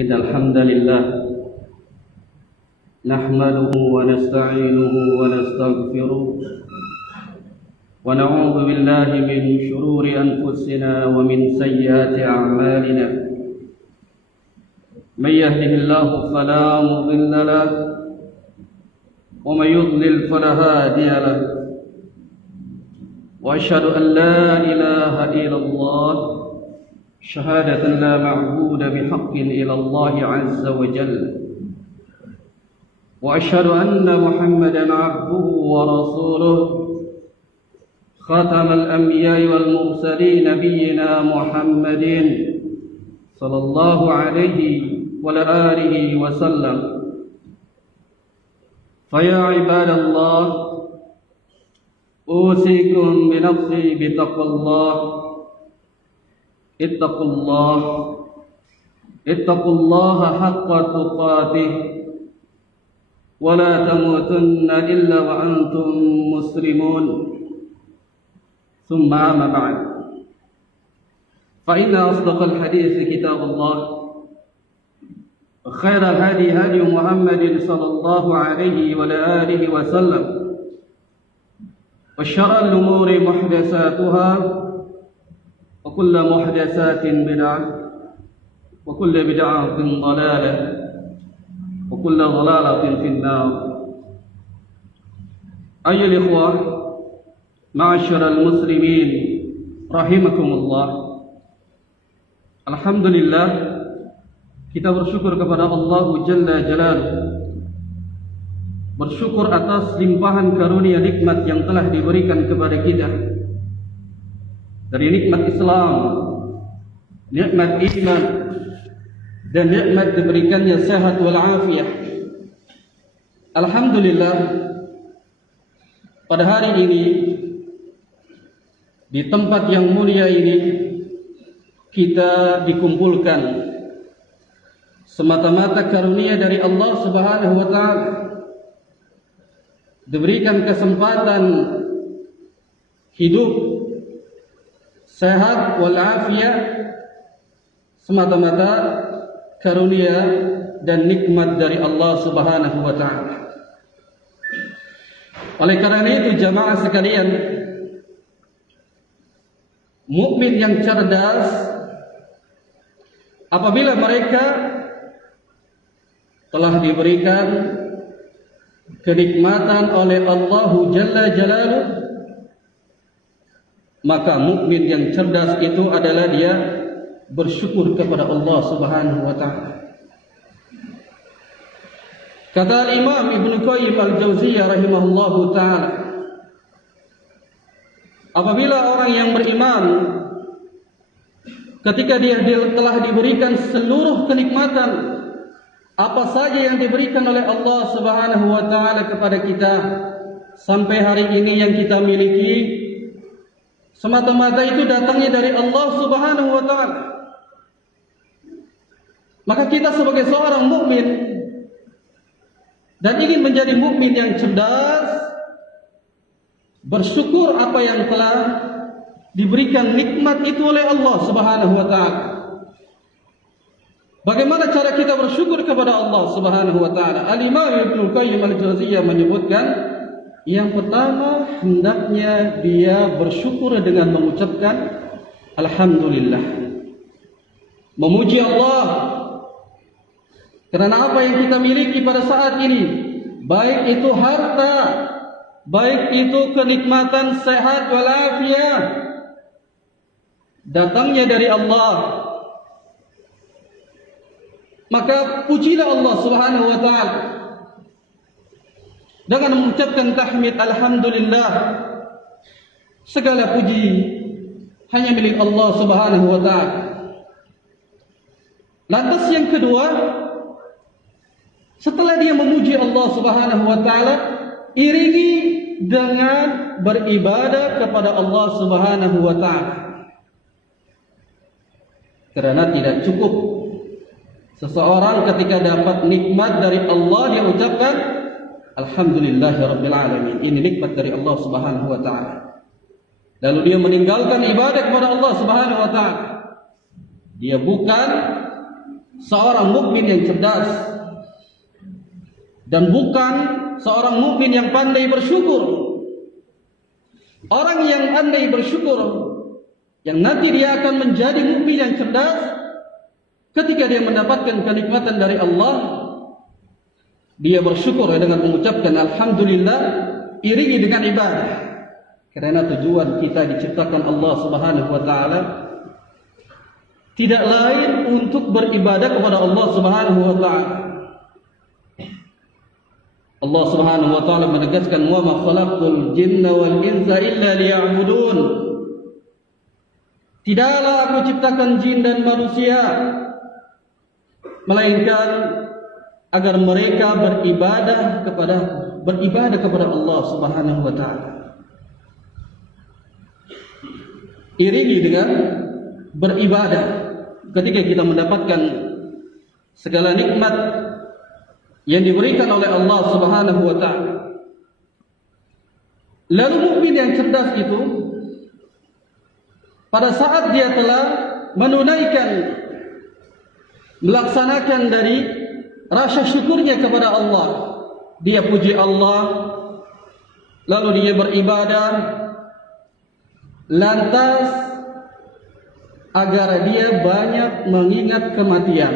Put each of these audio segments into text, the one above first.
إن الحمد لله نحمده ونستعينه ونستغفره ونعوذ بالله من شرور أنفسنا ومن سيئات أعمالنا. من يهده الله فلا مضل له ومن يضلل فلا هادي له. وأشهد أن لا إله إلا الله شهادة لا معبود بحق إلا الله عز وجل. وأشهد أن محمدا عبده ورسوله خاتم الأنبياء والمرسلين نبينا محمد صلى الله عليه وعلى آله وسلم. فيا عباد الله أوصيكم بنفسي بتقوى الله. اتقوا الله حق تقاته ولا تموتن إلا وأنتم مسلمون. ثم أما بعد، فإن أصدق الحديث كتاب الله، وخير الهدي هدي محمد صلى الله عليه وعلى آله وسلم، وشر الأمور محدثاتها، وكل محدثات بدعة، وكل بدعة ضلالة، وكل ضلالة في النار. أيها الإخوة معاشر المسلمين رحمكم الله. Alhamdulillah, kita bersyukur kepada Allah Jalla Jalaluhu, bersyukur atas limpahan karunia nikmat yang telah diberikan kepada kita, dari nikmat Islam, nikmat iman, dan nikmat diberikannya sehat wal afiyah. Alhamdulillah, pada hari ini di tempat yang mulia ini kita dikumpulkan semata-mata karunia dari Allah Subhanahu wa taala. Diberikan kesempatan hidup sehat wal afiyah semata-mata karunia dan nikmat dari Allah Subhanahu wa taala. Oleh karena itu jamaah sekalian, mukmin yang cerdas apabila mereka telah diberikan kenikmatan oleh Allah Jalla Jalaluhu, maka mukmin yang cerdas itu adalah dia bersyukur kepada Allah Subhanahu wa taala. Kata Imam Ibnu Qayyim Al-Jauziyah rahimahullahu taala, apabila orang yang beriman ketika dia telah diberikan seluruh kenikmatan apa saja yang diberikan oleh Allah Subhanahu wa taala kepada kita sampai hari ini yang kita miliki, semata-mata itu datangnya dari Allah Subhanahu wa taala. Maka kita sebagai seorang mukmin dan ingin menjadi mukmin yang cerdas, bersyukur apa yang telah diberikan nikmat itu oleh Allah Subhanahu wa taala. Bagaimana cara kita bersyukur kepada Allah Subhanahu wa taala? Al-Imam Ibnu Qayyim Al-Jauziyah menyebutkan, yang pertama hendaknya dia bersyukur dengan mengucapkan alhamdulillah, memuji Allah kerana apa yang kita miliki pada saat ini, baik itu harta, baik itu kenikmatan sehat walafiat, datangnya dari Allah. Maka pujilah Allah Subhanahu wa taala dengan mengucapkan tahmid alhamdulillah. Segala puji hanya milik Allah Subhanahu wa taala. Lantas yang kedua, setelah dia memuji Allah Subhanahu wa taala, iringi dengan beribadah kepada Allah Subhanahu wa taala. Karena tidak cukup seseorang ketika dapat nikmat dari Allah dia ucapkan alhamdulillahirabbil alamin, ini nikmat dari Allah Subhanahu wa taala, lalu dia meninggalkan ibadah kepada Allah Subhanahu wa taala, dia bukan seorang mukmin yang cerdas dan bukan seorang mukmin yang pandai bersyukur. Orang yang pandai bersyukur, yang nanti dia akan menjadi mukmin yang cerdas, ketika dia mendapatkan kenikmatan dari Allah, dia bersyukur dengan mengucapkan alhamdulillah, iringi dengan ibadah. Karena tujuan kita diciptakan Allah Subhanahu wa taala tidak lain untuk beribadah kepada Allah Subhanahu wa taala. Allah Subhanahu wa taala menegaskan, "Wa ma khalaqtul jinna wal insa illa liya'budun." Tidaklah aku ciptakan jin dan manusia melainkan agar mereka beribadah kepada Allah Subhanahu wa taala. Iringi dengan beribadah ketika kita mendapatkan segala nikmat yang diberikan oleh Allah Subhanahu wa taala. Lalu mukmin yang cerdas itu, pada saat dia telah menunaikan, melaksanakan dari rasa syukurnya kepada Allah, dia puji Allah, lalu dia beribadah, lantas agar dia banyak mengingat kematian.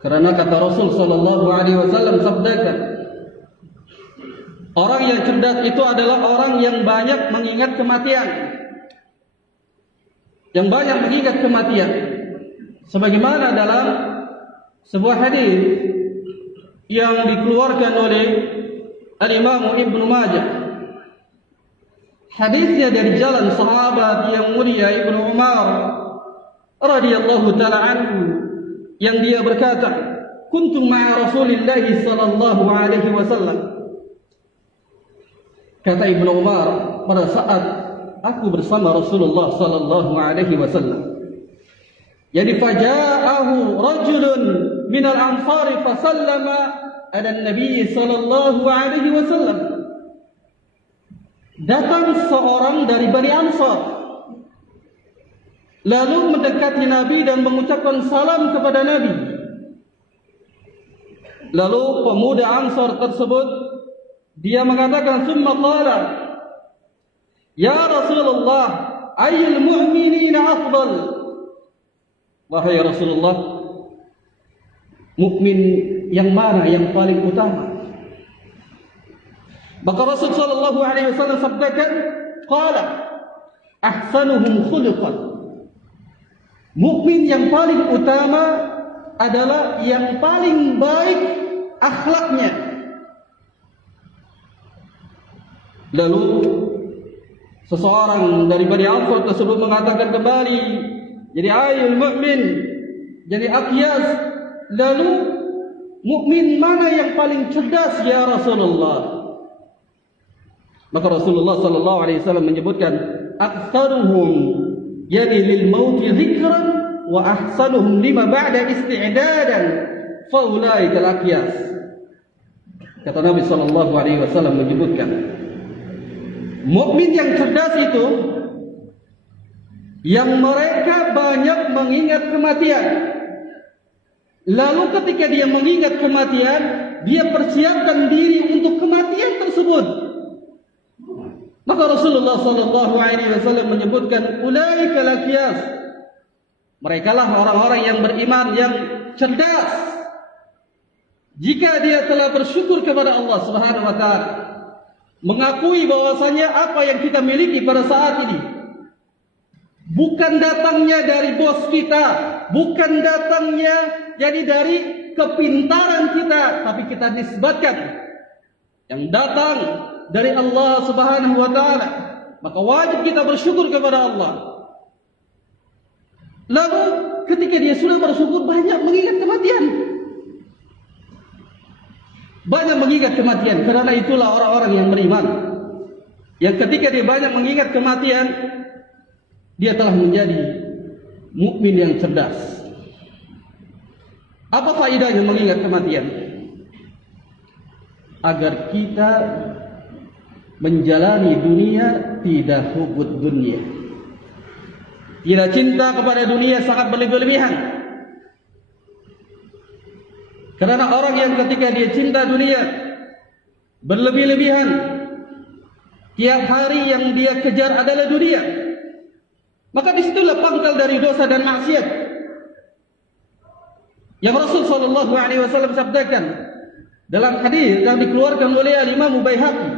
Karena kata Rasul sallallahu alaihi wasallam sabdakan, orang yang cerdas itu adalah orang yang banyak mengingat kematian. Yang banyak mengingat kematian. Sebagaimana dalam sebuah hadis yang dikeluarkan oleh Al-Imam Ibnu Majah. Hadisnya dari jalan sahabat yang mulia Ibnu Umar radhiyallahu taala anhu, yang dia berkata, "Kuntu ma'a Rasulillah sallallahu alaihi wasallam." Kata Ibnu Umar, pada saat aku bersama Rasulullah sallallahu alaihi wasallam. Jadi faja'ahu rajulun min al-ansar fa sallama ala an-nabi sallallahu alaihi wasallam. Datang seorang dari Bani Ansar, lalu mendekati Nabi dan mengucapkan salam kepada Nabi. Lalu pemuda Ansar tersebut, dia mengatakan, "Summa qala, ya Rasulullah, ayyul mu'minina afdal?" Wahai Rasulullah, mukmin yang mana yang paling utama? Maka Rasul sallallahu alaihi wasallam sabdakan, qala ahsanuhum khuluqan. Mukmin yang paling utama adalah yang paling baik akhlaknya. Lalu seseorang dari Bani Ansar tersebut mengatakan kembali, jadi ayul mukmin, jadi aqyas. Lalu mukmin mana yang paling cerdas ya Rasulullah? Maka Rasulullah sallallahu alaihi wasallam menyebutkan, aktsaruhum yani lil maut dzikran wa ahsanuhum lima ba'da isti'dadan fa ulaika al-aqyas. Kata Nabi sallallahu alaihi wasallam menyebutkan, mukmin yang cerdas itu yang mereka banyak mengingat kematian. Lalu ketika dia mengingat kematian, dia persiapkan diri untuk kematian tersebut. Maka Rasulullah sallallahu alaihi wasallam menyebutkan, ulaika al-aqyas. Merekalah orang-orang yang beriman, yang cerdas. Jika dia telah bersyukur kepada Allah Subhanahu wa taala, mengakui bahwasanya apa yang kita miliki pada saat ini bukan datangnya dari bos kita, bukan datangnya jadi dari kepintaran kita, tapi kita nisbatkan yang datang dari Allah Subhanahu wa taala. Maka wajib kita bersyukur kepada Allah. Lalu ketika dia sudah bersyukur, banyak mengingat kematian. Banyak mengingat kematian. Karena itulah orang-orang yang beriman, yang ketika dia banyak mengingat kematian, dia telah menjadi mukmin yang cerdas. Apa faedahnya mengingat kematian? Agar kita menjalani dunia tidak hubud dunia. Tidak cinta kepada dunia sangat berlebihan. Karena orang yang ketika dia cinta dunia berlebih-lebihan, tiap hari yang dia kejar adalah dunia, maka disitulah pangkal dari dosa dan maksiat yang Rasul sallallahu alaihi wasallam sabdakan dalam hadis yang dikeluarkan oleh Al-Imam Baihaqi,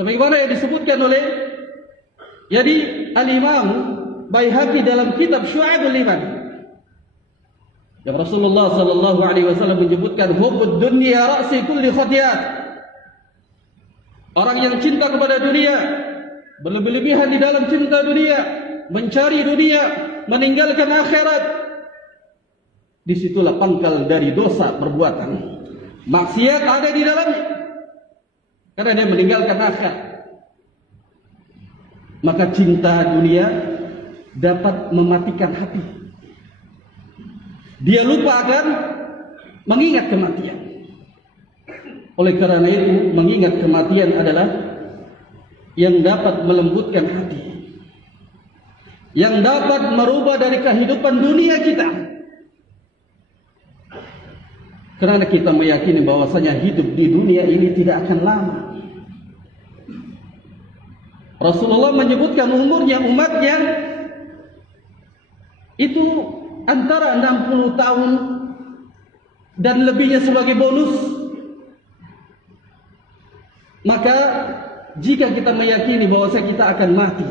sebagaimana yang disebutkan oleh Al-Imam Baihaqi dalam kitab Syu'abul Iman, yang Rasulullah sallallahu alaihi wasallam menyebutkan hubbud dunya ra'si kulli khati'at. Orang yang cinta kepada dunia, berlebih-lebihan di dalam cinta dunia, mencari dunia, meninggalkan akhirat, disitulah pangkal dari dosa perbuatan. Maksiat ada di dalamnya, karena dia meninggalkan akhirat. Maka cinta dunia dapat mematikan hati. Dia lupa akan mengingat kematian. Oleh karena itu, mengingat kematian adalah yang dapat melembutkan hati, yang dapat merubah dari kehidupan dunia kita. Karena kita meyakini bahwasanya hidup di dunia ini tidak akan lama. Rasulullah menyebutkan umurnya umatnya itu antara 60 tahun dan lebihnya sebagai bonus. Maka jika kita meyakini bahwasanya kita akan mati,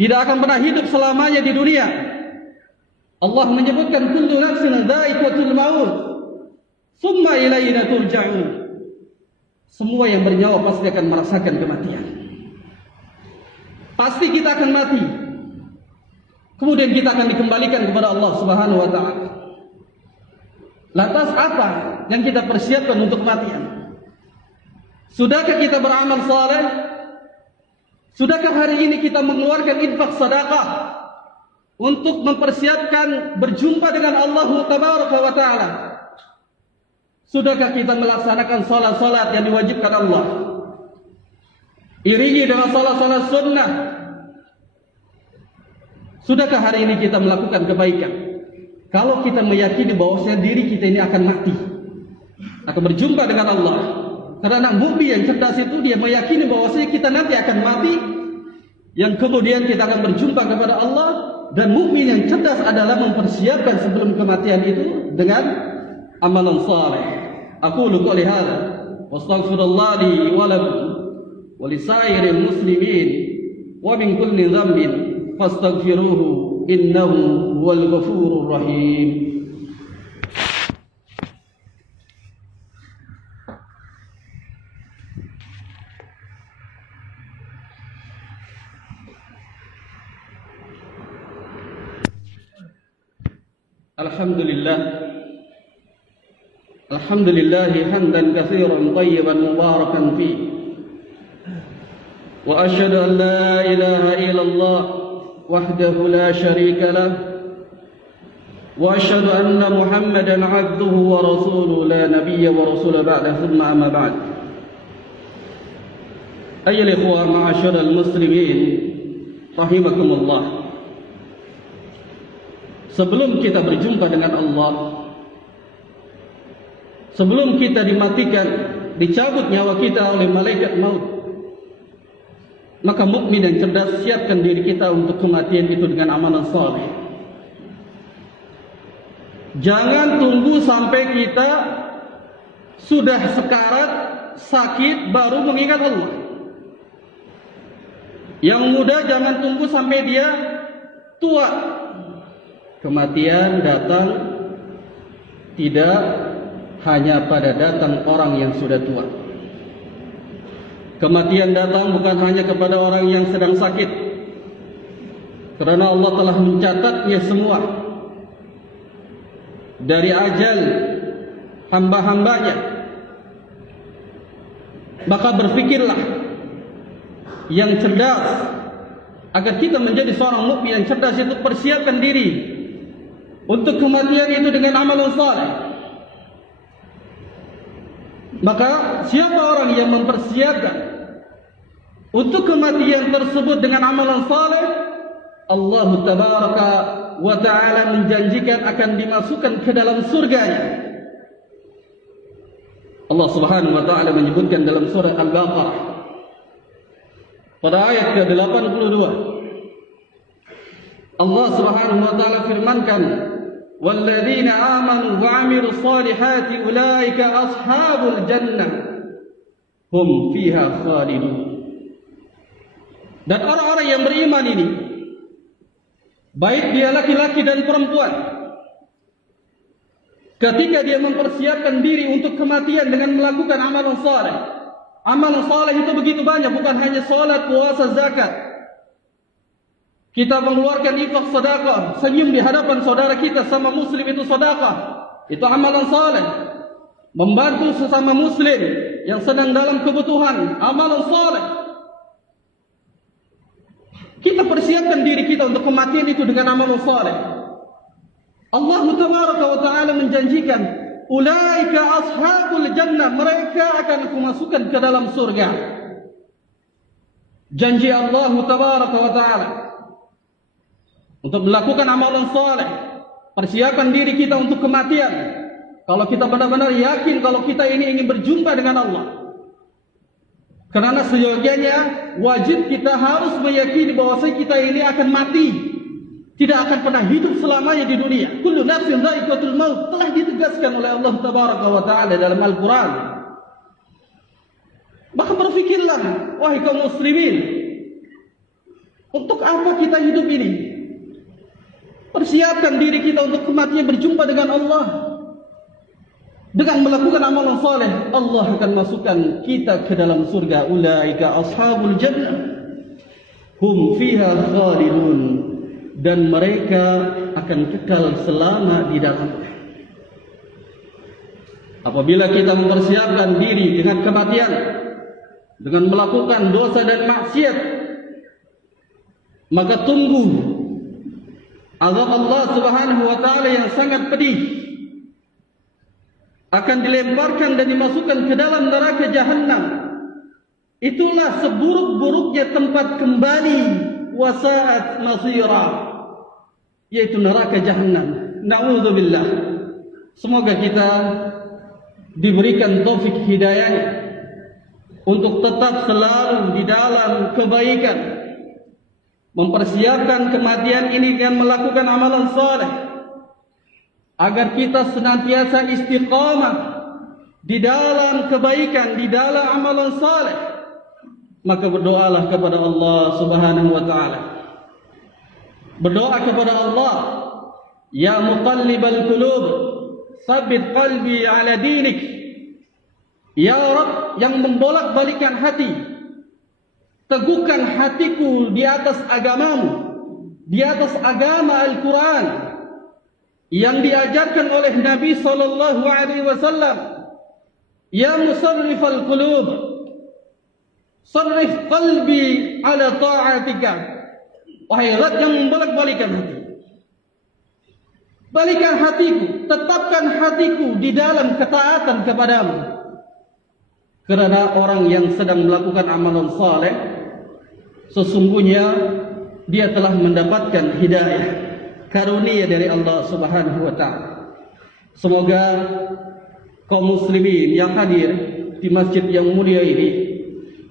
tidak akan pernah hidup selamanya di dunia. Allah menyebutkan kullu nafsin dha'iqatul maut, tsumma ilaina turja'un. Semua yang bernyawa pasti akan merasakan kematian. Pasti kita akan mati. Kemudian kita akan dikembalikan kepada Allah Subhanahu wa taala. Lantas apa yang kita persiapkan untuk kematian? Sudahkah kita beramal saleh? Sudahkah hari ini kita mengeluarkan infak sedekah untuk mempersiapkan berjumpa dengan Allah Tabaraka wa taala? Sudahkah kita melaksanakan salat-salat yang diwajibkan Allah? Iringi dengan salat-salat sunnah. Sudahkah hari ini kita melakukan kebaikan? Kalau kita meyakini bahwasanya diri kita ini akan mati, akan berjumpa dengan Allah. Karena mukmin yang cerdas itu dia meyakini bahwasanya kita nanti akan mati, yang kemudian kita akan berjumpa kepada Allah. Dan mukmin yang cerdas adalah mempersiapkan sebelum kematian itu dengan amalan saleh. Aqulu qouli hadza wa astaghfirullah li wa lakum wa li sa'iril muslimin wa min kulli dhanbin fastaghfiruhu innahu huwal ghafurur rahim. Alhamdulillah hamdan katsiran tayyiban mubarakan fi. Wa asyhadu an la ilaha illallah wahdahu la syarika lah. Wa asyhadu anna Muhammadan 'abduhu wa rasuluhu la nabiyya wa rasula ba'da thumma amma ba'd. Ayyuhal ikhwah ma'asyiral muslimin rahimakumullah. Sebelum kita berjumpa dengan Allah, sebelum kita dimatikan, dicabut nyawa kita oleh malaikat maut, maka mukmin yang cerdas siapkan diri kita untuk kematian itu dengan amalan saleh. Jangan tunggu sampai kita sudah sekarat, sakit, baru mengingat Allah. Yang muda jangan tunggu sampai dia tua. Kematian datang tidak hanya pada datang orang yang sudah tua. Kematian datang bukan hanya kepada orang yang sedang sakit, karena Allah telah mencatatnya semua dari ajal hamba-hambanya. Maka berfikirlah yang cerdas, agar kita menjadi seorang mukmin yang cerdas, itu persiapkan diri untuk kematian itu dengan amalan saleh. Maka siapa orang yang mempersiapkan untuk kematian tersebut dengan amalan saleh, Allah Tabaraka wa Ta'ala menjanjikan akan dimasukkan ke dalam surganya. Allah Subhanahu wa Ta'ala menyebutkan dalam surah Al-Baqarah pada ayat ke-82, Allah Subhanahu wa Ta'ala firmankan, "Walladzina amanu wa 'amilus solihati ulaika ashabul jannah hum fiha khalidun." Dan orang-orang yang beriman ini, baik dia laki-laki dan perempuan, ketika dia mempersiapkan diri untuk kematian dengan melakukan amalan saleh. Amalan saleh itu begitu banyak, bukan hanya salat, puasa, zakat. Kita mengeluarkan infak, sedekah, senyum di hadapan saudara kita sama muslim itu sedekah. Itu amalan saleh. Membantu sesama muslim yang sedang dalam kebutuhan, amalan saleh. Kita persiapkan diri kita untuk kematian itu dengan amalan saleh. Allah Tabaraka wa Ta'ala menjanjikan, ulaika ashabul jannah, mereka akan aku masukkan ke dalam surga. Janji Allah Tabaraka wa Ta'ala untuk melakukan amalan saleh, persiapkan diri kita untuk kematian. Kalau kita benar-benar yakin kalau kita ini ingin berjumpa dengan Allah. Karena seyogianya wajib kita harus meyakini bahwa kita ini akan mati, tidak akan pernah hidup selamanya di dunia. Kullu nafsin dha'iqatul maut telah ditegaskan oleh Allah Tabaraka wa Ta'ala dalam Al-Quran. Maka berfikirlah, wahai kaum muslimin, untuk apa kita hidup ini? Persiapkan diri kita untuk kematian berjumpa dengan Allah. Dengan melakukan amalan saleh, Allah akan masukkan kita ke dalam surga. Ulaika ashabul jannah hum fiha khalidun, dan mereka akan kekal selama di dalamnya. Apabila kita mempersiapkan diri dengan kematian, dengan melakukan dosa dan maksiat, maka tunggu azab Allah Subhanahu wa Ta'ala yang sangat pedih. Akan dilemparkan dan dimasukkan ke dalam neraka Jahannam. Itulah seburuk-buruknya tempat kembali, wasa'at masira, yaitu neraka Jahannam. Na'udzubillah. Semoga kita diberikan taufik hidayahnya untuk tetap selalu di dalam kebaikan, mempersiapkan kematian ini dengan melakukan amalan saleh, agar kita senantiasa istiqamah di dalam kebaikan, di dalam amalan saleh. Maka berdoalah kepada Allah Subhanahu wa Ta'ala. Berdoa kepada Allah, ya muqallibal qulub, tsabbit qalbi ala dinik. Ya Rabb yang membolak-balikan hati, teguhkan hatiku di atas agamamu, di atas agama Al-Quran yang diajarkan oleh Nabi sallallahu alaihi wasallam. Ya musarrifal qulub, sarrif qalbi ala ta'atika. Wahai Rabb yang membolak-balikan hati, balikan hatiku, tetapkan hatiku di dalam ketaatan kepadamu. Karena orang yang sedang melakukan amalan saleh, sesungguhnya dia telah mendapatkan hidayah, karunia dari Allah Subhanahu wa Ta'ala. Semoga kaum muslimin yang hadir di masjid yang mulia ini,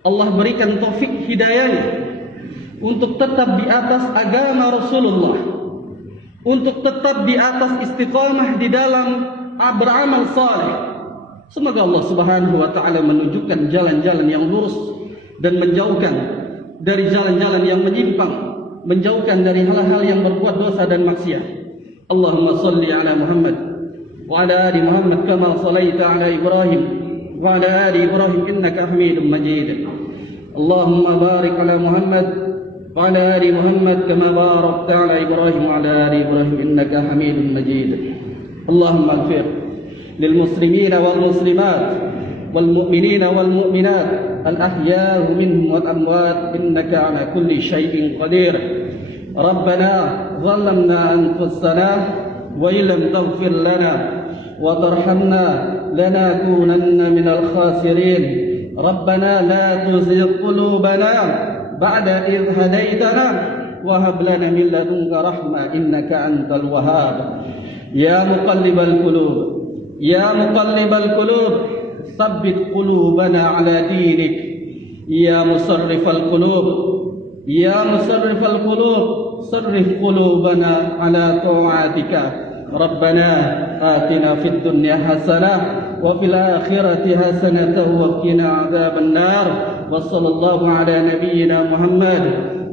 Allah berikan taufik hidayahnya untuk tetap di atas agama Rasulullah, untuk tetap di atas istiqamah di dalam beramal saleh. Semoga Allah Subhanahu wa Ta'ala menunjukkan jalan-jalan yang lurus dan menjauhkan dari jalan-jalan yang menyimpang, menjauhkan dari hal-hal yang berbuat dosa dan maksiat. Allahumma salli ala Muhammad wa ala ali Muhammad kama sallaita ala Ibrahim wa ala ali Ibrahim innaka Hamidum Majid. Allahumma barik ala Muhammad wa ala ali Muhammad kama barakta ala Ibrahim wa ala ali Ibrahim innaka Hamidum Majid. Allahumma ighfir للمسلمين والمسلمات والمؤمنين والمؤمنات الأحياء منهم والأموات إنك على كل شيء قدير. ربنا ظلمنا أنفسنا وإن لم تغفر لنا وترحمنا لنكونن من الخاسرين. ربنا لا تزغ قلوبنا بعد إذ هديتنا وهب لنا من لدنك رحمة إنك أنت الوهاب يا مقلب القلوب يا مقلب القلوب ثبت قلوبنا على دينك يا مصرف القلوب يا مصرف القلوب صرف قلوبنا على طاعتك ربنا آتنا في الدنيا حسنة وفي الآخرة حسنة وقنا عذاب النار وصلى الله على نبينا محمد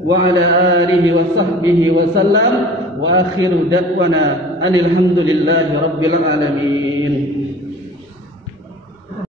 وعلى آله وصحبه وسلم وآخر دعوانا أن الحمد لله رب العالمين